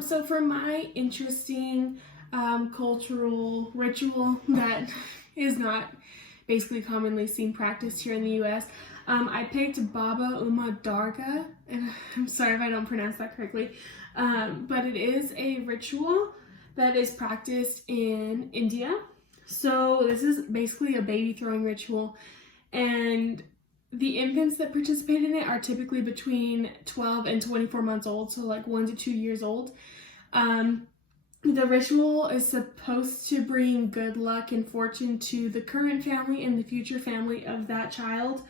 So for my interesting cultural ritual that is not basically commonly seen practiced here in the U.S., I picked Baba Uma Darga, and I'm sorry if I don't pronounce that correctly, but it is a ritual that is practiced in India. So this is basically a baby throwing ritual, and the infants that participate in it are typically between 12 and 24 months old, so like 1 to 2 years old. The ritual is supposed to bring good luck and fortune to the current family and the future family of that child.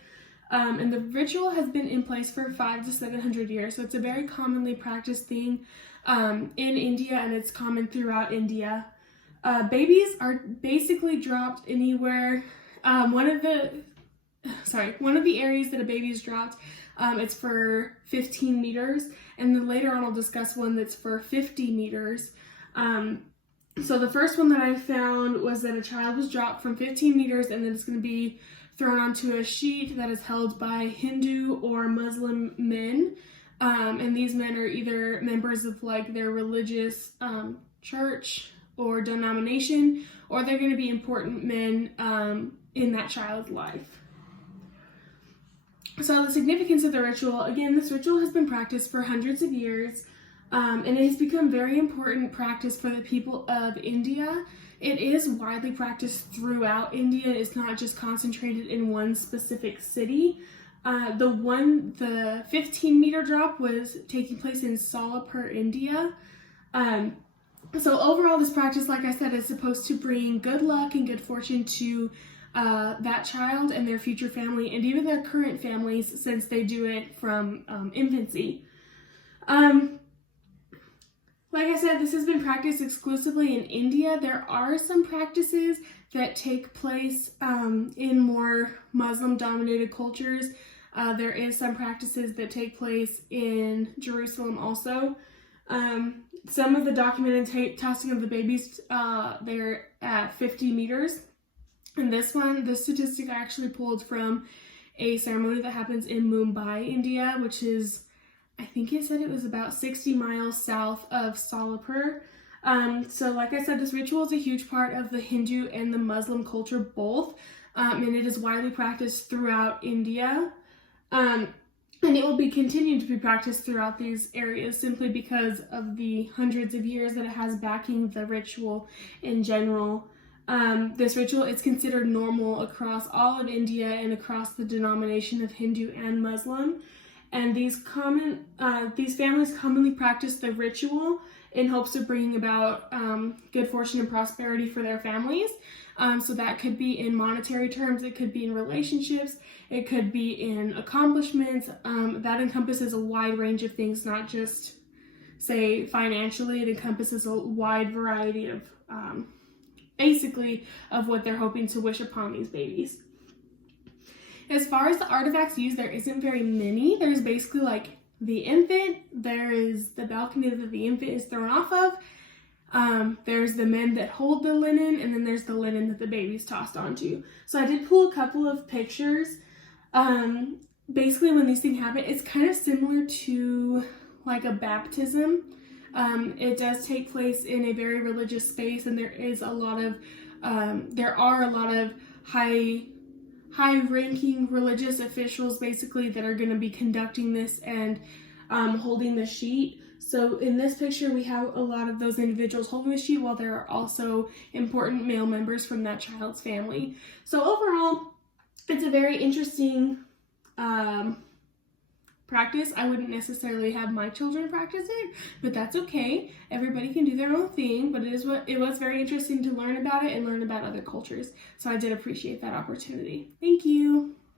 And the ritual has been in place for 500 to 700 years, so it's a very commonly practiced thing in India, and it's common throughout India. Babies are basically dropped anywhere. One of the areas that a baby is dropped, it's for 15 meters, and then later on I'll discuss one that's for 50 meters. So the first one that I found was that a child was dropped from 15 meters, and then it's going to be thrown onto a sheet that is held by Hindu or Muslim men. And these men are either members of like their religious church or denomination, or they're going to be important men in that child's life. So the significance of the ritual, again, this ritual has been practiced for hundreds of years, and it has become very important practice for the people of India. It is widely practiced throughout India. It's not just concentrated in one specific city. The 15-meter drop was taking place in Solapur, India. So overall, this practice, like I said, is supposed to bring good luck and good fortune to that child and their future family, and even their current families, since they do it from infancy. Like I said, this has been practiced exclusively in India. There are some practices that take place in more Muslim-dominated cultures. There is some practices that take place in Jerusalem also. Some of the documented tossing of the babies, they're at 50 meters. And this statistic I actually pulled from a ceremony that happens in Mumbai, India, which is, I think it said it was about 60 miles south of Solapur. So like I said, this ritual is a huge part of the Hindu and the Muslim culture both, and it is widely practiced throughout India. And it will be continued to be practiced throughout these areas simply because of the hundreds of years that it has backing the ritual in general. This ritual is considered normal across all of India and across the denomination of Hindu and Muslim. And these families commonly practice the ritual in hopes of bringing about good fortune and prosperity for their families. So that could be in monetary terms, it could be in relationships, it could be in accomplishments. That encompasses a wide range of things, not just, say, financially. It encompasses a wide variety of, basically, of what they're hoping to wish upon these babies. As far as the artifacts used, there isn't very many. There's basically like the infant, there is the balcony that the infant is thrown off of, there's the men that hold the linen, and then there's the linen that the baby's tossed onto. So I did pull a couple of pictures. Basically when these things happen, it's kind of similar to like a baptism. It does take place in a very religious space, and there are a lot of high-ranking religious officials basically that are going to be conducting this and holding the sheet. So in this picture we have a lot of those individuals holding the sheet, while there are also important male members from that child's family. So overall, it's a very interesting practice. I wouldn't necessarily have my children practice it, but that's okay. Everybody can do their own thing, but it was very interesting to learn about it and learn about other cultures. So I did appreciate that opportunity. Thank you.